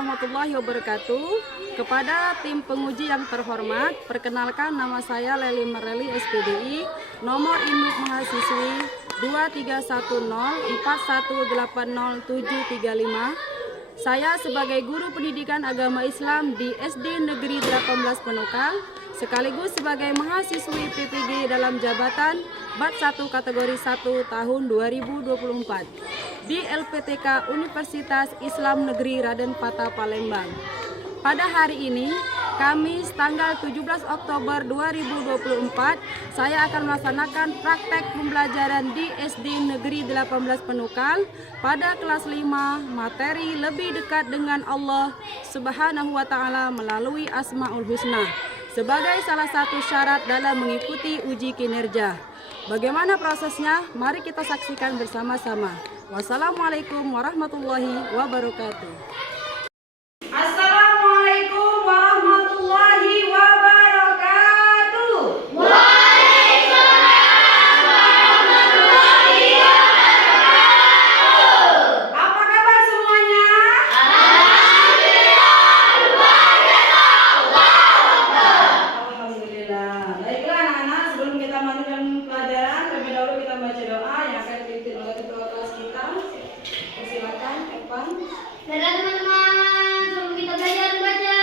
warahmatullahi wabarakatuh. Kepada tim penguji yang terhormat, perkenalkan nama saya Leli Mereli SPDI, nomor induk mahasiswi 2310418073. Saya sebagai guru pendidikan agama Islam di SD Negeri 18 Penukal, sekaligus sebagai mahasiswi PPG dalam jabatan Bat 1 kategori 1 tahun 2024 di LPTK Universitas Islam Negeri Raden Patah Palembang. Pada hari ini, Kamis tanggal 17 Oktober 2024, saya akan melaksanakan praktek pembelajaran di SD Negeri 18 Penukal pada kelas 5 materi lebih dekat dengan Allah Subhanahu wa Ta'ala melalui Asmaul Husna sebagai salah satu syarat dalam mengikuti uji kinerja. Bagaimana prosesnya? Mari kita saksikan bersama-sama. Wassalamualaikum warahmatullahi wabarakatuh. Assalamualaikum warahmatullahi wabarakatuh. Waalaikumsalam warahmatullahi wabarakatuh. Apa kabar semuanya? Alhamdulillah, luar biasa. Allahu Akbar. Alhamdulillah. Baiklah anak-anak, sebelum kita melanjutkan pelajaran, terlebih dahulu kita baca doa yang akan dipimpin oleh ketua kelas kita. Persilakan, Evan. Baiklah teman-teman, sebelum kita belajar baca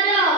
doa.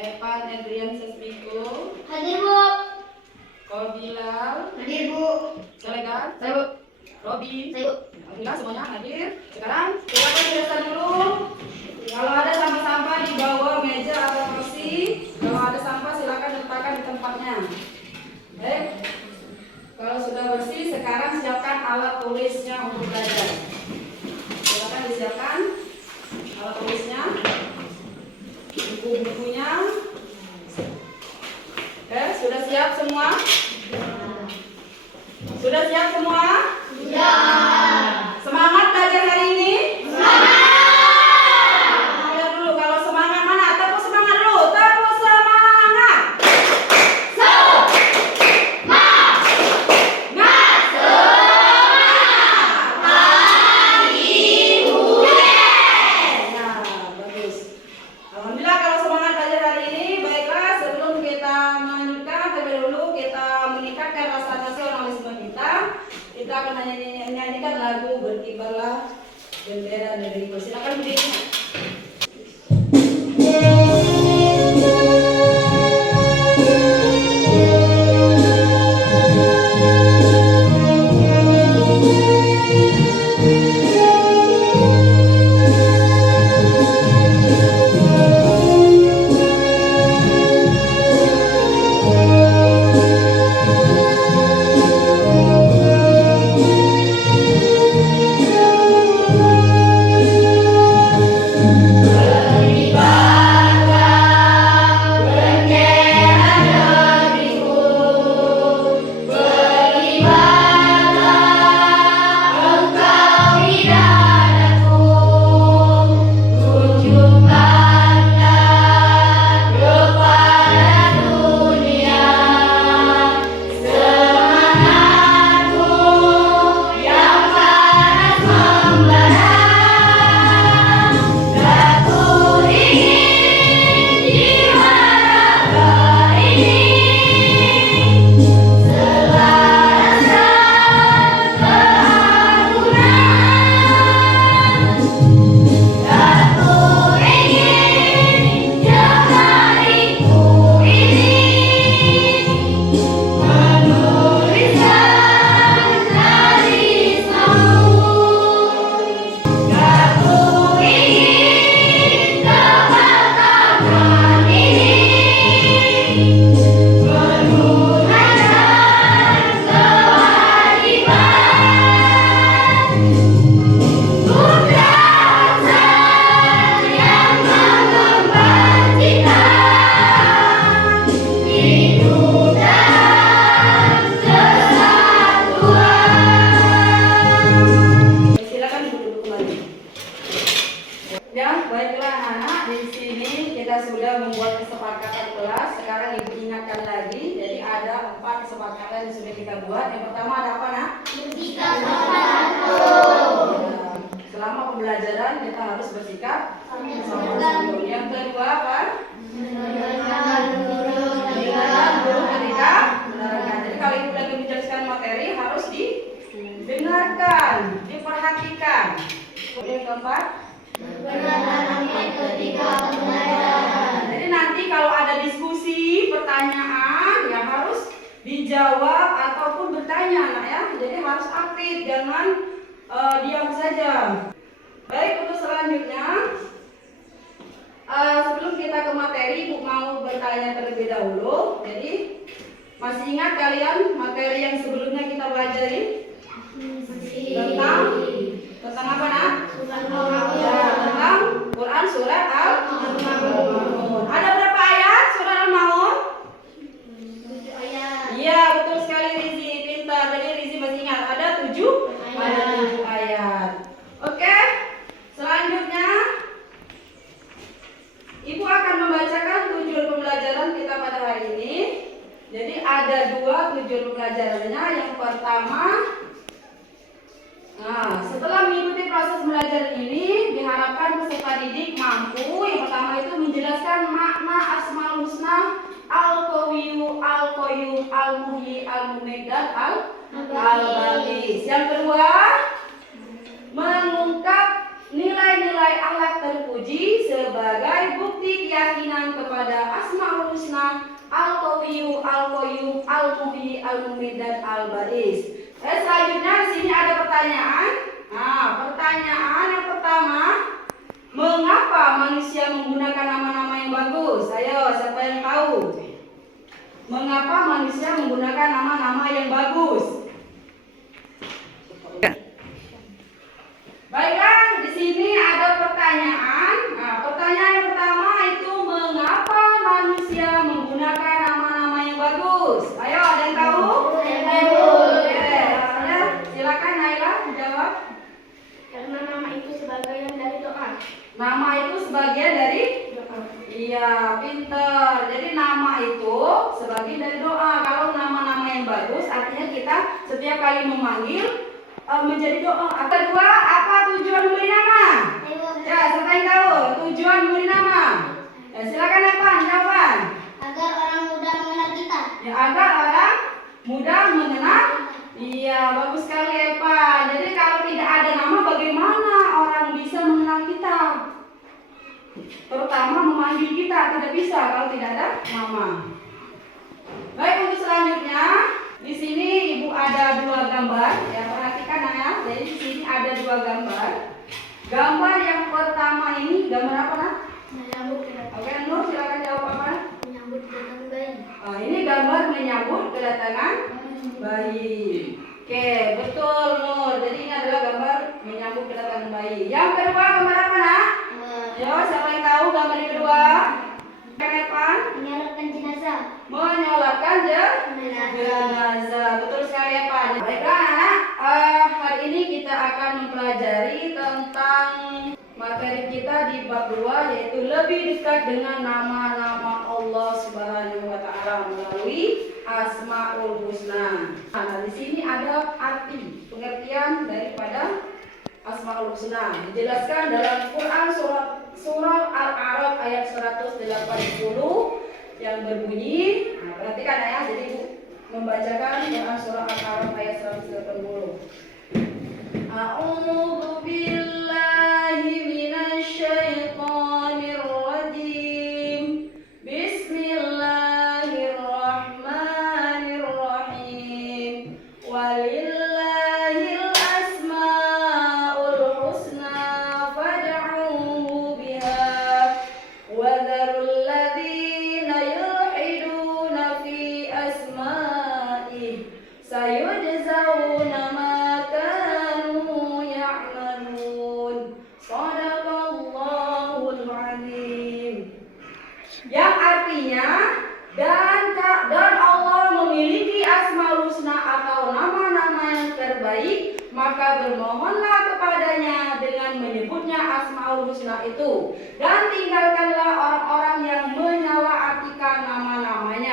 Evan Adrian Sesmiko, Hadir Bu. Bilal, Hadir Bu. Silakan. Saya Bu. Robi. Saya Bu. Alhamdulillah semuanya hadir. Sekarang silakan direstan dulu. Kalau ada sampah-sampah di bawah meja atau kursi, kalau ada sampah silakan letakkan di tempatnya. Baik. Kalau sudah bersih, sekarang siapkan alat tulisnya untuk belajar. Silakan disiapkan alat tulisnya, buku-bukunya. Oke, sudah siap semua? Sudah siap semua? Sudah. Semangat belajar hari ini? Semangat. Lihat dulu, kalau semangat mana? Tepuk semangat dulu, tepuk semangat. Nah, bagus. Alhamdulillah kalau semangat belajar hari ini. Baiklah, sebelum kita melanjutkan, terlebih dahulu kita meningkatkan rasa nasionalisme kita. Kita akan menyanyikan lagu Berkibarlah Bendera Negeriku. Silakan berdiri. sekarang Ibu ingatkan lagi. Jadi ada 4 kesepakatan yang sudah kita buat. Yang pertama ada apa, Nak? Bersikap sopan santun. Selama pembelajaran kita harus bersikap sopan santun. Yang kedua apa? Mendengarkan guru Mendengarkan guru ketika menerangkan. Jadi kalau Ibu lagi menjelaskan materi harus didengarkan, diperhatikan. Kemudian yang keempat, berperan ketika pembelajaran. jadi nanti kalau ada diskusi, pertanyaan, ya harus dijawab ataupun bertanya, Nak ya. Jadi harus aktif, jangan diam saja. Baik, untuk selanjutnya, sebelum kita ke materi, Ibu mau bertanya terlebih dahulu. Jadi masih ingat kalian materi yang sebelumnya kita pelajari tentang apa, Nak? Ya, tentang Quran surat Al-Maun. Ada berapa ayat surat Al-Maun? 7 ayat. Iya, betul sekali Rizi, pintar. Jadi Rizi masih ingat ada 7 ayat. Oke. Selanjutnya Ibu akan membacakan tujuan pembelajaran kita pada hari ini. Jadi ada 2 tujuan pembelajarannya. Yang pertama, setelah mengikuti proses belajar ini, diharapkan peserta didik mampu yang pertama itu menjelaskan makna Asmaul Husna, Al-Qawiyyu, Al-Qayyum, Al-Muhyi, Al-Mumit, dan Al-Baris. Yang kedua, mengungkap nilai-nilai akhlak terpuji sebagai bukti keyakinan kepada Asmaul Husna, Al-Qawiyyu, Al-Qayyum, Al-Muhyi, Al-Mumit, dan Al-Baris. Selanjutnya di sini ada pertanyaan. Pertanyaan yang pertama, mengapa manusia menggunakan nama-nama yang bagus? Ayo, siapa yang tahu? Mengapa manusia menggunakan nama-nama yang bagus? Baiklah, di sini ada pertanyaan. Pertanyaan yang pertama itu mengapa manusia menggunakan nama-nama yang bagus? Ayo, ada yang tahu? Silakan Naila jawab. Karena nama itu sebagian dari doa. Nama itu sebagian dari doa. Iya, pinter. Jadi nama itu sebagian dari doa. Kalau nama-nama yang bagus, artinya kita setiap kali memanggil menjadi doa. Kedua, apa tujuan memberi nama? Ya, siapa yang tahu tujuan memberi nama? Ya, silakan Evan, jawaban. Agar orang mudah mengenal kita. Ya, agar orang mudah mengenal. Iya, bagus sekali Eva. Jadi kalau tidak ada nama, bagaimana orang bisa mengenal kita? Terutama memanggil kita, tidak bisa kalau tidak ada nama. Baik, untuk selanjutnya, di sini Ibu ada 2 gambar. Ya, perhatikan ya. Jadi di sini ada 2 gambar. Gambar yang pertama ini gambar apa, Nak? Menyambut kedatangan. Oke, Nur, silakan jawab apa? Menyambut kedatangan bayi. Ini gambar menyambut kedatangan bayi. Oke, betul Nur. Jadi ini adalah gambar menyambut kedatangan bayi. Yang kedua gambar apa, Nak? Yo, siapa yang tahu gambar yang kedua? Evan? Menyolatkan jenazah. Menyolatkan jenazah. Betul sekali Evan. Baiklah anak, hari ini kita akan mempelajari tentang materi kita di bab 2, yaitu lebih dekat dengan nama-nama Allah Subhanahu wa taala melalui Asmaul Husna. Nah, di sini ada arti pengertian daripada Asmaul Husna. Dijelaskan dalam Quran surah Al-A'raf ayat 180 yang berbunyi, perhatikan ya, jadi Ibu membacakan Quran surah Al-A'raf ayat 180. A'udzu billahi minasy syaithanir rajim. Bismillahirrahmanirrahim. Walillahil asmaul husna fad'uuhu biha wa dharul ladzina yulhiduna fi asma'ihi sayujzauna ma kanu ya'malun. Shadaqallahul azim. Yang artinya dan Allah memiliki Asmaul Husna atau nama-nama yang terbaik, maka bermohonlah kepadanya dengan menyebutnya Asmaul Husna itu, dan tinggalkanlah orang-orang yang menyalahartikan nama-namanya.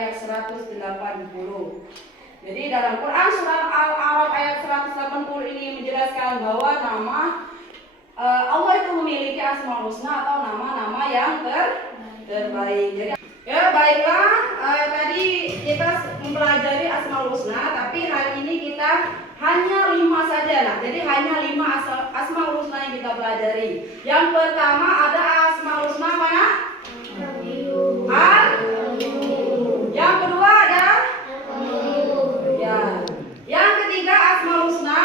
ayat 180. Jadi dalam Quran surah Al-A'raf ayat 180 ini menjelaskan bahwa nama Allah itu memiliki Asmaul Husna atau nama-nama yang terbaik. Jadi, ya baiklah, tadi kita mempelajari Asmaul Husna, tapi hari ini kita hanya 5 saja. Nah, jadi hanya 5 Asmaul Husna yang kita pelajari. Yang pertama ada Asmaul Husna mana? Yang kedua ada? Ya. Yang ketiga Asmaul Husna.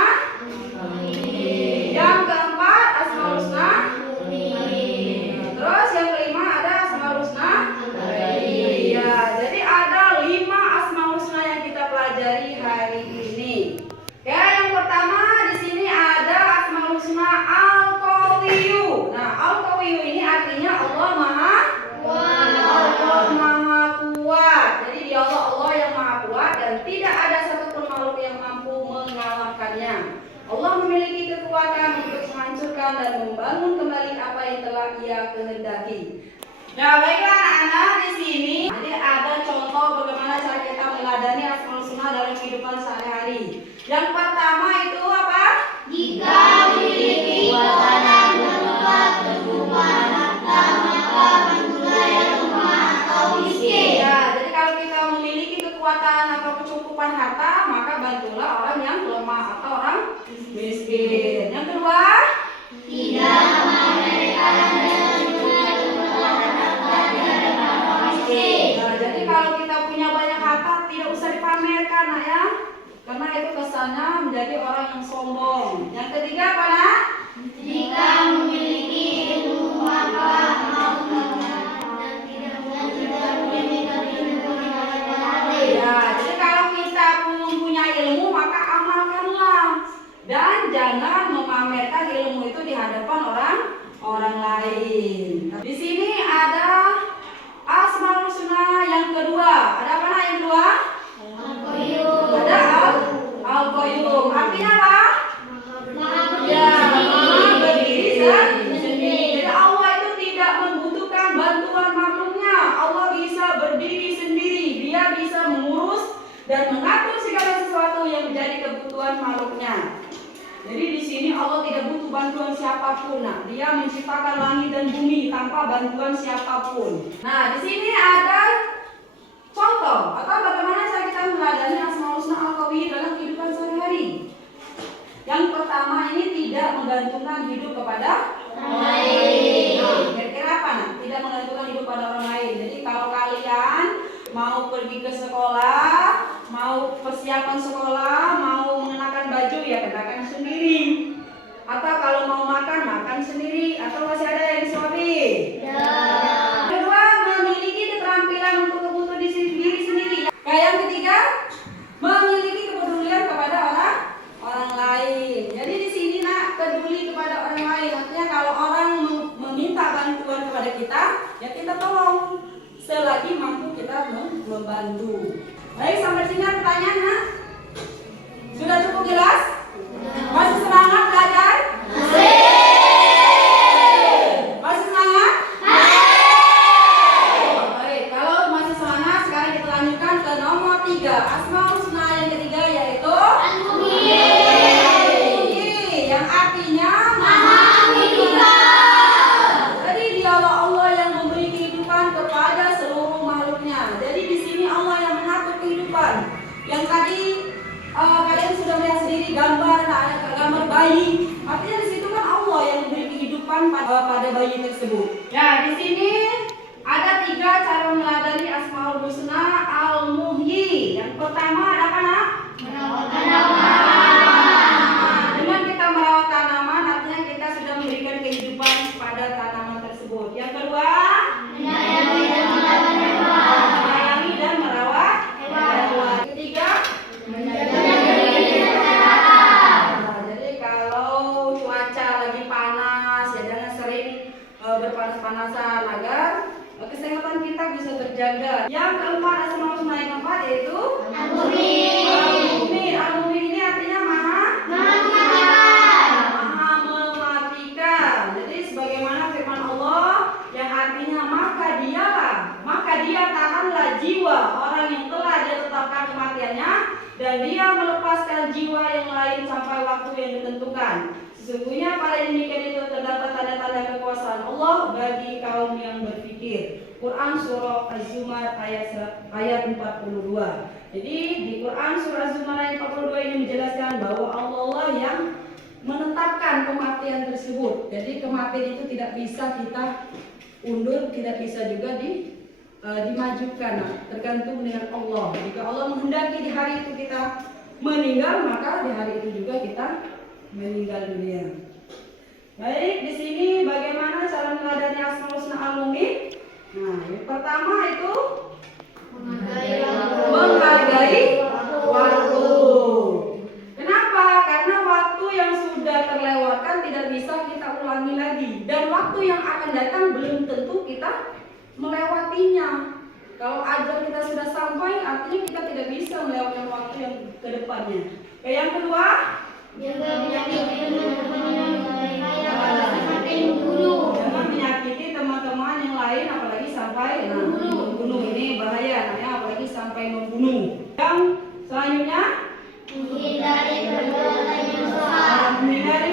Yang keempat Asmaul Husna. Terus yang kelima ada Asmaul Husna. Ya, jadi ada 5 Asmaul Husna yang kita pelajari hari ini. Ya, yang pertama di sini ada Asmaul Husna Al-Qawiyyu. Nah, Al-Qawiyyu ini artinya Allah Maha kuat. Jadi dia Allah yang Maha kuat dan tidak ada satupun makhluk yang mampu mengalahkannya. Allah memiliki kekuatan untuk menghancurkan dan membangun kembali apa yang telah Ia kehendaki. Nah, baiklah anak-anak di sini. Jadi ada contoh bagaimana cara kita meladani Asmaul Husna dalam kehidupan sehari-hari. Yang pertama itu apa? Jika memiliki kekuatan berupa kecukupan harta, maka bantulah yang lemah atau miskin. Ya, jadi kalau kita memiliki kekuatan atau kecukupan harta, maka bantulah orang yang lemah atau orang miskin. Yang kedua, Tidak memerintahkan dan menggunakan harta di hadapan orang miskin. nah, jadi kalau kita punya banyak harta tidak usah dipamerkan, nak ya, karena itu kesannya menjadi orang yang sombong. Yang ketiga apa, nak? Jika memiliki ilmu, maka mau dan tidak menyembunyikan ilmu di hadapan orang. Ya, jadi kalau kita punya ilmu maka amalkanlah dan jangan memamerkan ilmu itu di hadapan orang lain. Di sini ada Asmaul Husna yang kedua. Ada apa, nak, yang kedua? Ada Al-Qayyum. Artinya apa? Ya, Maha berdiri sendiri. Jadi Allah itu tidak membutuhkan bantuan makhluknya. Allah bisa berdiri sendiri. Dia bisa mengurus dan mengatur segala sesuatu yang menjadi kebutuhan makhluknya. Jadi di sini Allah tidak butuh bantuan siapapun. Nah, Dia menciptakan langit dan bumi tanpa bantuan siapapun. Nah, di sini ada contoh atau bagaimana cara kita meladani Asmaul Husna Al-Qawiyyu dalam kehidupan sehari-hari. Yang pertama ini tidak menggantungkan hidup kepada orang lain. Nah, kira-kira apa, nah? Tidak menggantungkan hidup pada orang lain. Jadi kalau kalian mau pergi ke sekolah, mau persiapan sekolah, mau mengenakan baju, ya kenakan sendiri. Atau kalau mau makan sendiri. Atau masih ada yang disuapin? Kedua, memiliki keterampilan untuk kebutuhan diri sendiri. Yang ketiga, memiliki kepedulian kepada orang lain. Jadi di sini, nak, peduli kepada orang lain. Artinya kalau orang meminta bantuan kepada kita, ya kita tolong selagi mampu kita membantu. Baik, sampai sini pertanyaan, nak? Sudah cukup jelas? Masih semangat belajar? Masih semangat? Baik, kalau masih semangat, sekarang kita lanjutkan ke nomor 3. Asmaul Husna yang ketiga yaitu Al-Muhyi, yang artinya Maha Kehidupan. Jadi dialah Allah yang memberi kehidupan kepada seluruh makhluknya. Jadi di sini Allah yang mengatur kehidupan. Yang tadi kalian sudah melihat sendiri gambar bayi. Artinya di situ kan Allah yang memberi kehidupan pada bayi tersebut. Ya, di sini ada 3 cara meladani Asmaul Husna Al-Muhyi. Yang pertama ada apa, nak? Dengan kita merawat tanaman, artinya kita sudah memberikan kehidupan pada tanaman tersebut. Yang kedua, menyayangi dan merawat hewan. Ketiga, jadi kalau cuaca lagi panas, ya jangan sering berpanas-panasan agar kesehatan kita bisa terjaga. Yang keempat, Asmaul Husna yang keempat yaitu Al-Mu'min. Al-Mu'min ini artinya maha mematikan. Jadi sebagaimana firman Allah yang artinya maka dia tahanlah jiwa orang jiwa yang lain sampai waktu yang ditentukan. Sesungguhnya pada demikian itu terdapat tanda-tanda kekuasaan Allah bagi kaum yang berpikir. Quran surah Az-Zumar ayat 42. Jadi di Quran surah Az-Zumar ayat 42 ini menjelaskan bahwa Allah yang menetapkan kematian tersebut. Jadi kematian itu tidak bisa kita undur, tidak bisa juga dimajukan. Nah, tergantung dengan Allah. Jika Allah menghendaki di hari itu kita meninggal, maka di hari itu juga kita meninggal dunia. Baik, di sini bagaimana cara meneladani Asmaul Husna Al-Mumin? Nah, yang pertama itu menghargai waktu. Kenapa? Karena waktu yang sudah terlewatkan tidak bisa kita ulangi lagi, dan waktu yang akan datang belum tentu kita melewatinya. Kalau ajal kita sudah sampai, artinya kita tidak bisa melewati waktu yang kedepannya. Yang kedua, Jangan menyakiti teman-teman yang lain, apalagi sampai membunuh. Ini bahaya, namanya apalagi sampai membunuh. Yang selanjutnya, menghindari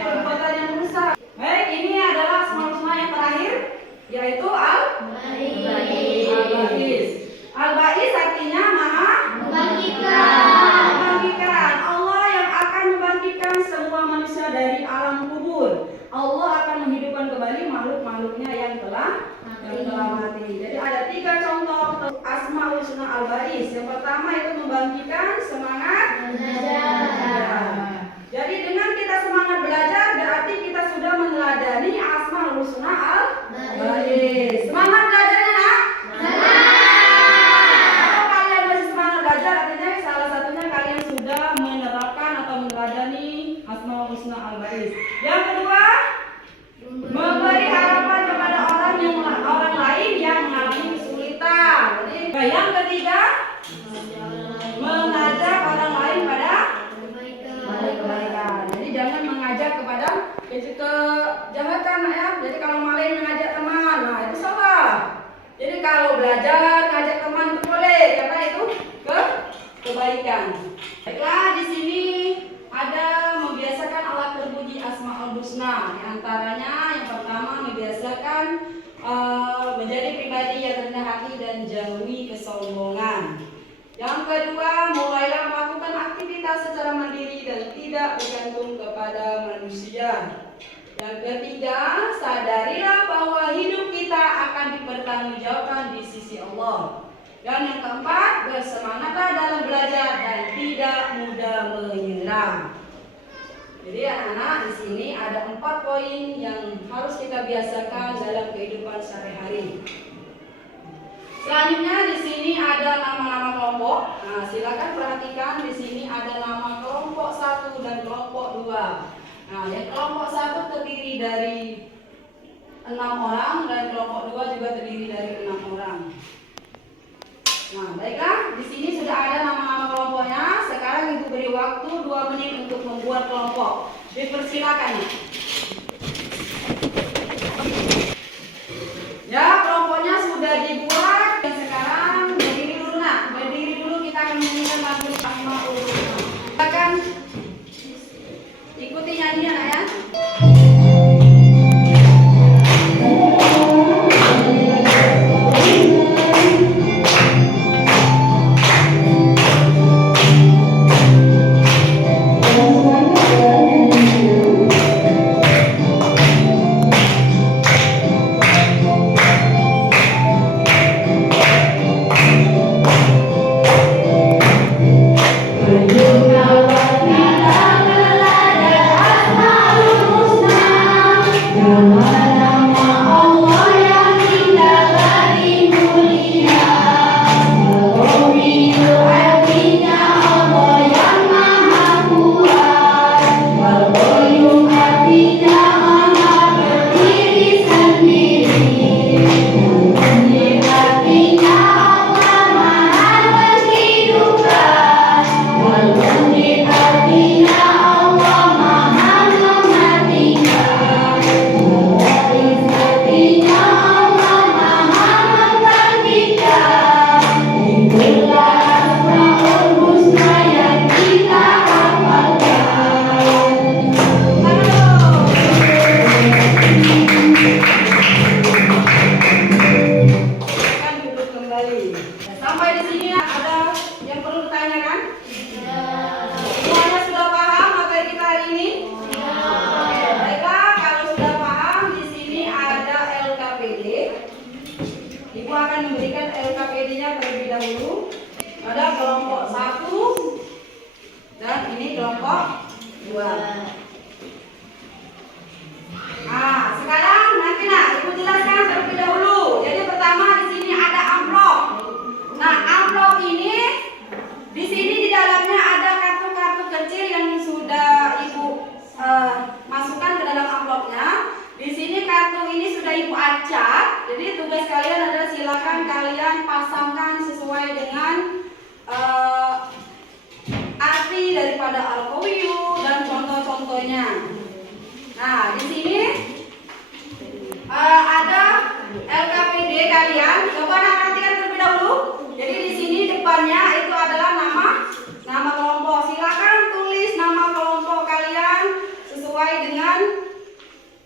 perbuatan yang rusak. Baik, ini adalah Asmaul Husna yang terakhir, yaitu Al-Ba'is. Al-Ba'is artinya Maha membangkitkan. Allah yang akan membangkitkan semua manusia dari alam kubur. Allah akan menghidupkan kembali makhluk-makhluknya yang telah mati. Jadi ada 3 contoh Asmaul Husna Al-Ba'is. Yang pertama itu membangkitkan semangat belajar. Jadi dengan kita semangat belajar berarti kita sudah meneladani Asmaul Husna Al-Ba'is. Semangat belajarnya, Nak? Kalau kalian masih semangat belajar, artinya salah satunya kalian sudah menerapkan atau meneladani Asmaul Husna Al-Ba'is. Yang kedua, memberi harapan kepada orang lain yang mengalami kesulitan. Jadi, yang ketiga, mengajak orang lain pada kebaikan. Jadi jangan mengajak kepada kejahatan, ya. Jadi kalau maling mengajak teman, nah itu salah. Jadi kalau belajar ngajak teman itu boleh, karena itu kebaikan. Baiklah, di sini ada membiasakan alat terpuji Asmaul Husna. Di antaranya yang pertama membiasakan menjadi pribadi yang rendah hati dan jauhi kesombongan. Yang kedua, mulailah melakukan aktivitas secara mandiri dan tidak bergantung kepada manusia. Yang ketiga, sadarilah bahwa hidup kita akan dipertanggungjawabkan di sisi Allah. Dan yang keempat, bersemangatlah dalam belajar dan tidak mudah menyerah. Jadi anak-anak, di sini ada 4 poin yang harus kita biasakan dalam kehidupan sehari-hari. Selanjutnya di sini ada nama-nama kelompok. Nah, silakan perhatikan di sini ada nama kelompok 1 dan kelompok 2. Nah, yang kelompok 1 terdiri dari 6 orang dan kelompok 2 juga terdiri dari 6 orang. Nah, baiklah, di sini sudah ada nama-nama kelompoknya. Sekarang Ibu beri waktu 2 menit untuk membuat kelompok. Dipersilakan. Ya, kelompoknya sudah dibuat. Dan sekarang berdiri dulu, Nak. Berdiri dulu, kita akan menyanyikan lagu Asmaul Husna. Silakan ikuti nyanyian, Nak, ya. jadi tugas kalian adalah silakan kalian pasangkan sesuai dengan arti daripada al-qawiyu dan contoh-contohnya. Nah, di sini ada LKPD kalian. Coba perhatikan terlebih dahulu. Jadi di sini depannya itu adalah nama kelompok. Silakan tulis nama kelompok kalian sesuai dengan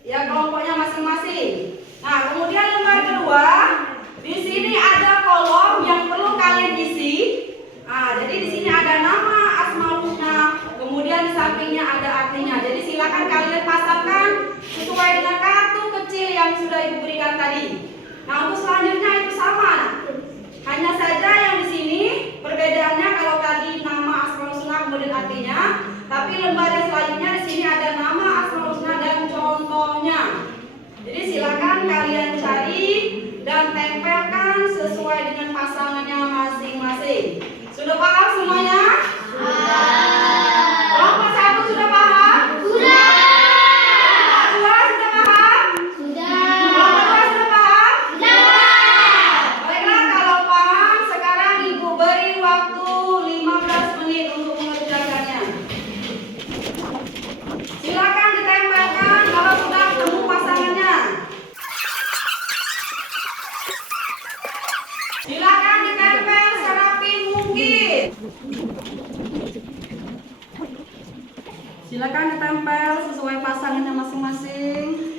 ya kelompoknya masing-masing. Nah, kemudian lembar kedua, di sini ada kolom yang perlu kalian isi. Nah, jadi di sini ada nama Asmaul Husna, kemudian di sampingnya ada artinya. Jadi silakan kalian pasangkan sesuai dengan kartu kecil yang sudah Ibu berikan tadi. Nah, untuk selanjutnya itu sama. Hanya saja yang di sini perbedaannya kalau tadi nama Asmaul Husna kemudian artinya, tapi lembar yang selanjutnya di sini ada nama Asmaul Husna dan contohnya. Jadi silakan kalian cari dan tempelkan sesuai dengan pasangannya masing-masing. Sudah paham semuanya? Kelompok 1 sudah paham? Sudah. Kelompok 2 sudah paham? Sudah. Kelompok 2 sudah paham? Sudah. Baiklah, kalau paham sekarang Ibu beri waktu 15 menit untuk mengerjakannya. Silakan ditempelkan kalau sudah ketemu pasangannya. Silakan ditempel serapi mungkin. Silakan ditempel sesuai pasangannya masing-masing.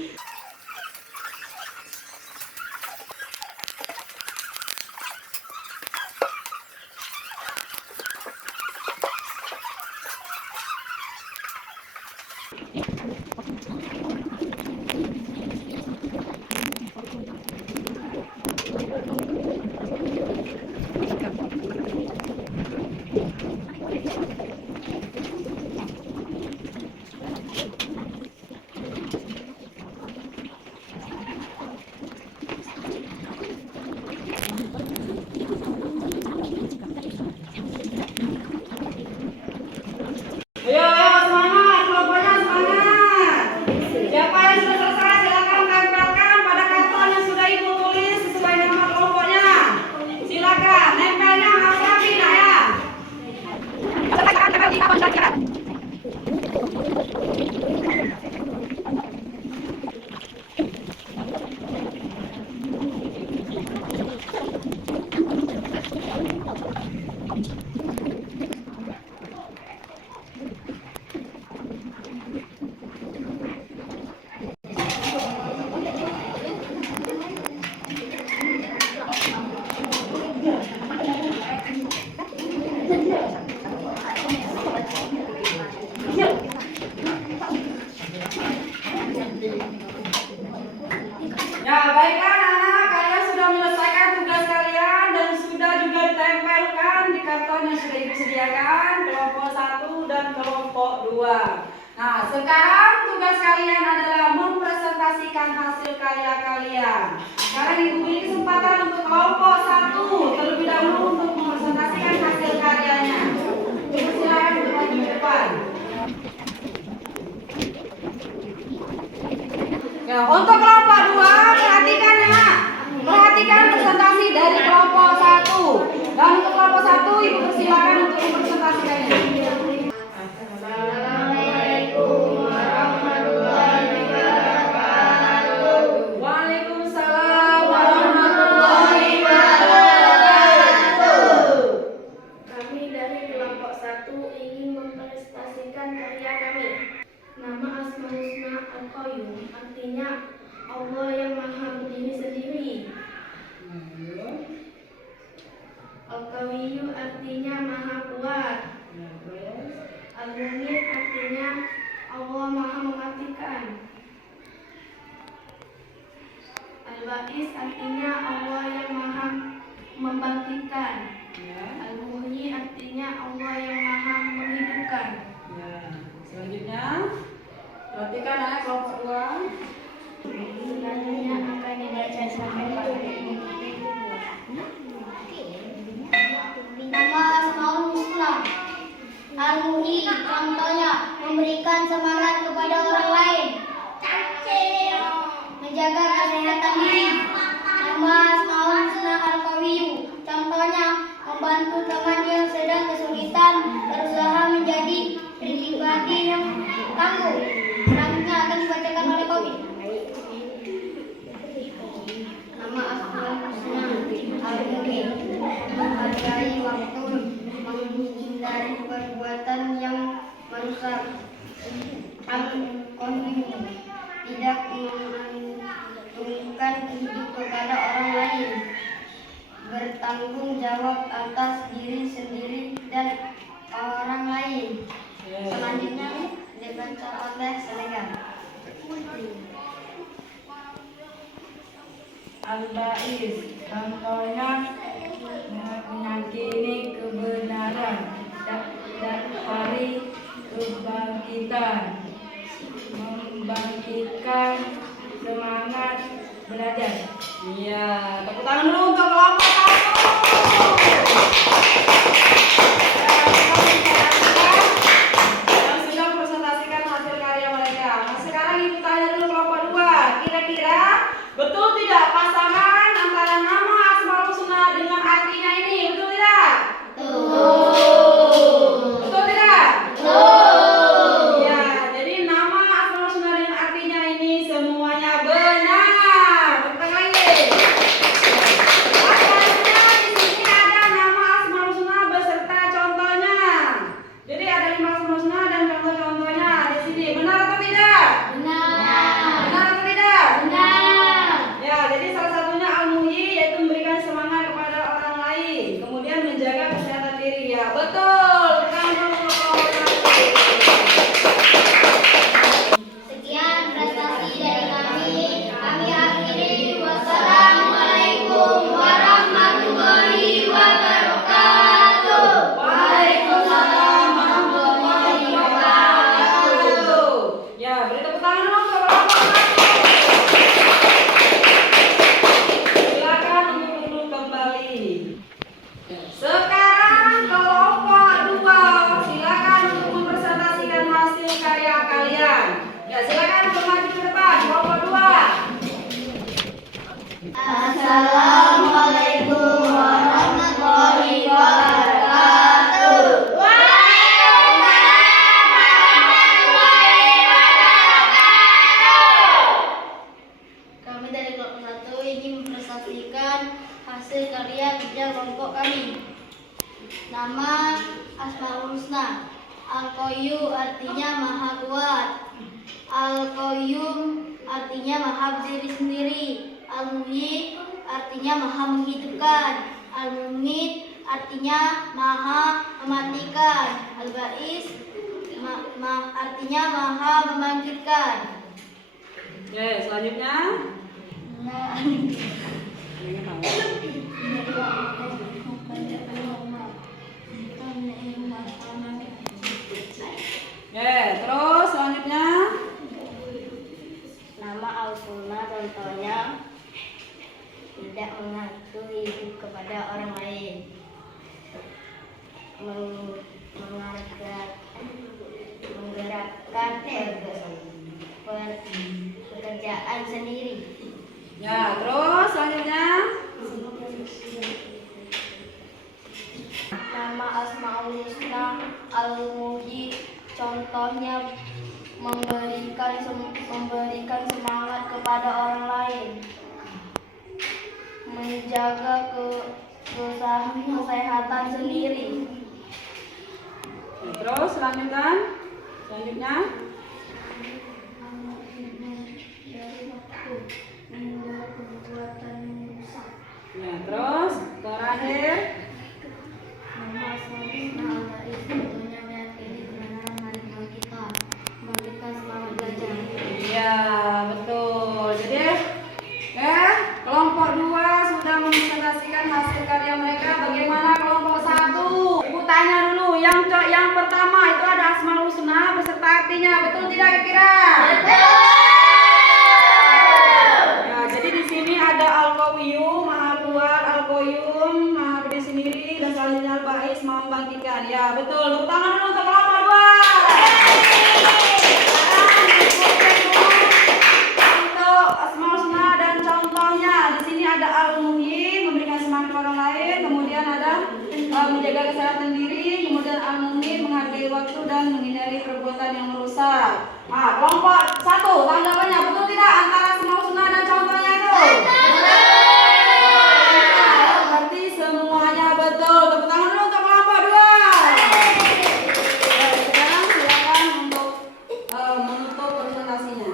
Ayo, semangat, kelompoknya semangat. Siapa yang sudah selesai silakan tempelkan pada karton yang sudah Ibu tulis sesuai nama kelompoknya. Silakan, nempelnya harus rapi nak ya. Ya, baiklah anak-anak, kalian sudah menyelesaikan tugas kalian dan sudah juga ditempelkan di karton yang sudah Ibu sediakan, kelompok 1 dan kelompok 2. Nah, sekarang tugas kalian adalah mempresentasikan hasil karya kalian. Sekarang Ibu beri kesempatan untuk kelompok 1 terlebih dahulu untuk mempresentasikan hasil karyanya. Silakan untuk maju ke depan. Ya, untuk kelompok 2 perhatikan ya. Perhatikan presentasi dari kelompok 1. Dan untuk kelompok 1 Ibu persilakan untuk mempresentasikannya. Assalamualaikum warahmatullahi wabarakatuh. Waalaikumsalam warahmatullahi wabarakatuh. Kami dari kelompok 1 ingin mempresentasikan karya kami. Nama Asmaul Husna Al-Qayyum artinya Allah yang Maha Berdiri Sendiri. Al-Qawiyyu artinya Maha Kuat. Al-Mumit artinya Allah Maha Mematikan. Al-Ba'is artinya Allah yang Maha Membangkitkan. Al-Muhyi artinya Allah yang Maha Menghidupkan. Ya, selanjutnya perhatikan anak kelompok 2. Selanjutnya akan dibaca sampai Nama Asmaul Husna Al-Muhyi, contohnya memberikan semangat kepada orang lain, menjaga kesehatan diri, Al-Ba'is. Contohnya meyakini kebenaran dan hari kebangkitan, membangkitkan semangat belajar. Iya, tepuk tangan dulu untuk kelompok 1. Yang sudah presentasikan hasil karya mereka. Nah, sekarang ibu tanya dulu kelompok 2. Kira-kira betul tidak pasangan antara nama Asmaul Husna dengan artinya ini? Betul tidak? Betul tidak? Ya, jadi nama Asmaul Husna dengan artinya ini semuanya benar. Tepuk tangan lagi. Pasalnya di sini ada nama Asmaul Husna beserta contohnya. Jadi ada 5 Asmaul Husna dan contoh-contohnya di sini. Benar atau tidak? Benar atau tidak? Ya, jadi salah satunya al-muhyi, yaitu memberikan semangat kepada orang lain, kemudian menjaga kesehatan diri. Ya, betul. Sekian prestasi dari kami. Kami akhiri. Wassalamualaikum warahmatullahi wabarakatuh. Waalaikumsalam warahmatullahi wabarakatuh. Ya, beri tepuk tangan dulu untuk kelompok 1. Silakan untuk duduk kembali. Sekarang kelompok 2, silakan untuk mempresentasikan hasil karya kalian. Ya, silakan untuk maju ke depan, kelompok 2. Assalamualaikum warahmatullahi wabarakatuh. Kami dari kelompok 1 ingin mempresentasikan hasil karya kerja kelompok kami. Nama Asmaul Husna. Al-Qayyum artinya maha kuat. Al-Qayyum artinya maha berdiri sendiri. Al-Muhyi artinya maha menghidupkan. Al-Mumit artinya maha mematikan. Al-Ba'is artinya maha membangkitkan. Oke, selanjutnya. Oke, terus selanjutnya. Nama Al-Sunnah contohnya tidak mengatur hidup kepada orang lain, menggerakkan pekerjaan sendiri. Ya, terus selanjutnya. Nama Asmaul Husna Al-Muhyi contohnya memberikan semangat kepada orang lain, menjaga kesehatan sendiri. Terus selanjutnya. Ya, terus terakhir. Nama Asmaul Husna Al-Ba'is contohnya meyakini kebenaran hari kebangkitan, memberikan semangat belajar. Iya, betul. Jadi, kelompok 2 sudah mempresentasikan hasil karya mereka. Bagaimana kelompok 1? Ibu tanya dulu. Yang pertama itu ada Asmaul Husna beserta artinya. Betul tidak kira-kira? Ya, jadi di sini ada Al-Qawiyyum, maha kuat, Al-Qayyum, maha berdiri sendiri, dan selanjutnya Al-Ba'is, maha membangkitkan. Ya, betul. Tepuk tangan dulu untuk kelompok 2. Untuk Asmaul Husna dan contohnya di sini ada Al-Muhyi, memberikan semangat kepada orang lain, kemudian ada menjaga kesehatan diri, kemudian Al-Mumit, menghargai waktu dan menghindari perbuatan yang merusak. Nah, kelompok 1 tanggapannya betul tidak antara Asmaul Husna dan contohnya itu? Berarti semuanya betul. Tepuk tangan dulu untuk kelompok 2. Sekarang silakan untuk menutup presentasinya.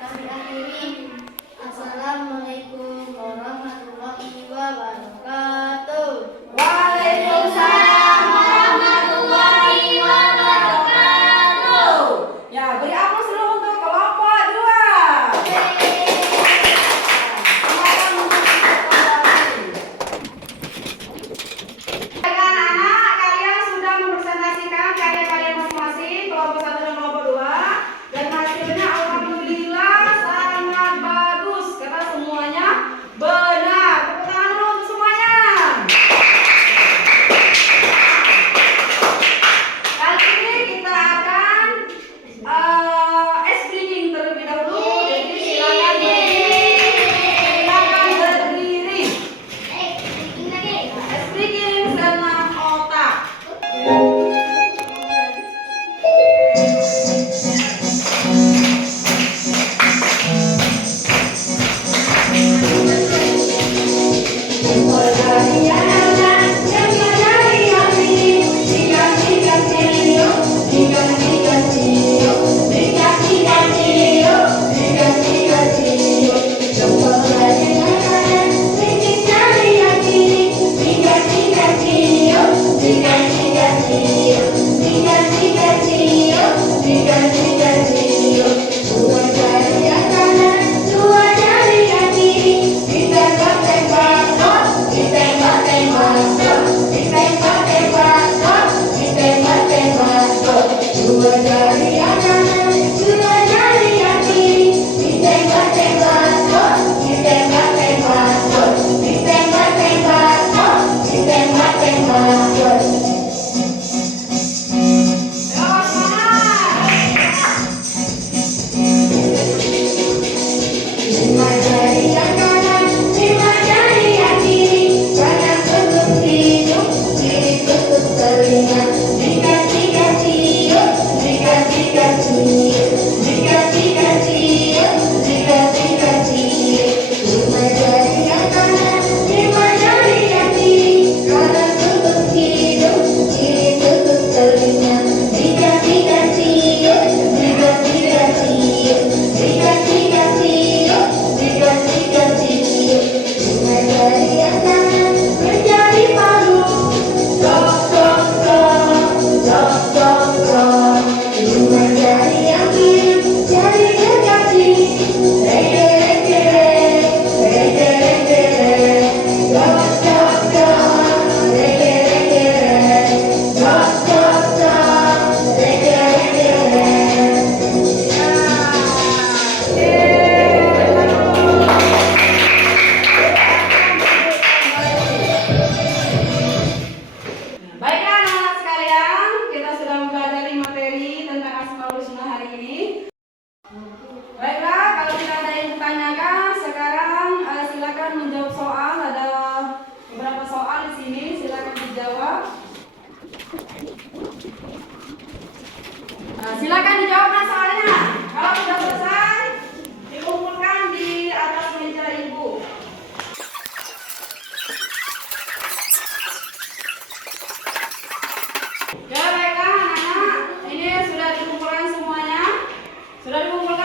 Kami akhiri. Assalamualaikum warahmatullahi wabarakatuh. Waalaikumsalam warahmatullahi wabarakatuh. Ya, beri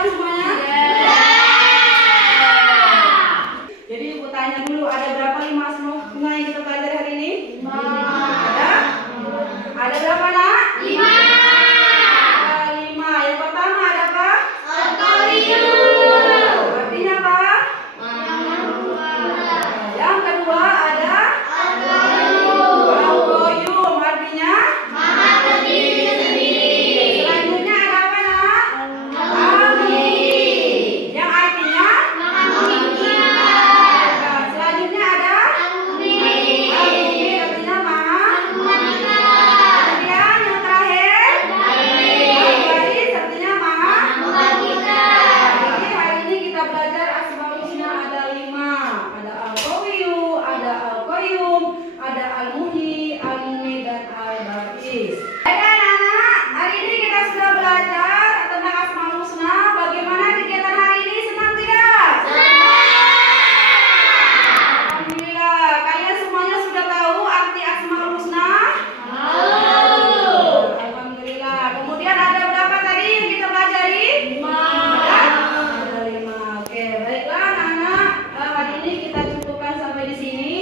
kan semuanya? Jadi ibu tanya dulu, ada berapa 5 asma husna yang kita pelajari hari ini? 5. Ada berapa nak? 5. Ada 5. Yang pertama ada apa? Artinya apa? Yang kedua ada Al-Qayyum, artinya selanjutnya ada apa nak? Al-Muhyi, yang artinya selanjutnya ada Al-Muhyi, artinya maha. Kemudian yang terakhir Al-Baris, artinya maha. Jadi hari ini kita belajar Asmaul Husna ada 5. Ada Al-Qawiyyu, ada Al-Qayyum, ada Al-Muhyi, Al-Mu'min, dan Al-Baris. Baik anak-anak, hari ini kita sudah belajar tentang Asmaul Husna. Bagaimana kegiatan hari ini? Senang tidak? Alhamdulillah. Kalian semuanya sudah tahu arti Asmaul Husna? Alhamdulillah. Kemudian ada berapa tadi yang kita pelajari? 5. Ada 5. Oke, baiklah anak-anak. Hari ini kita cukupkan sampai di sini.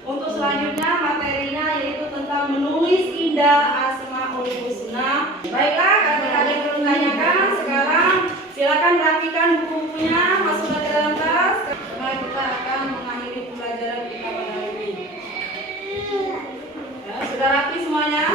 Untuk selanjutnya materinya yaitu tentang menulis indah Asmaul Husna. Baiklah, kalau ada yang belum tanyakan, sekarang silakan rapikan buku-bukunya, masukkan ke dalam tas. Karena kita akan mengakhiri pembelajaran kita pada hari ini. Ya, sudah rapi semuanya?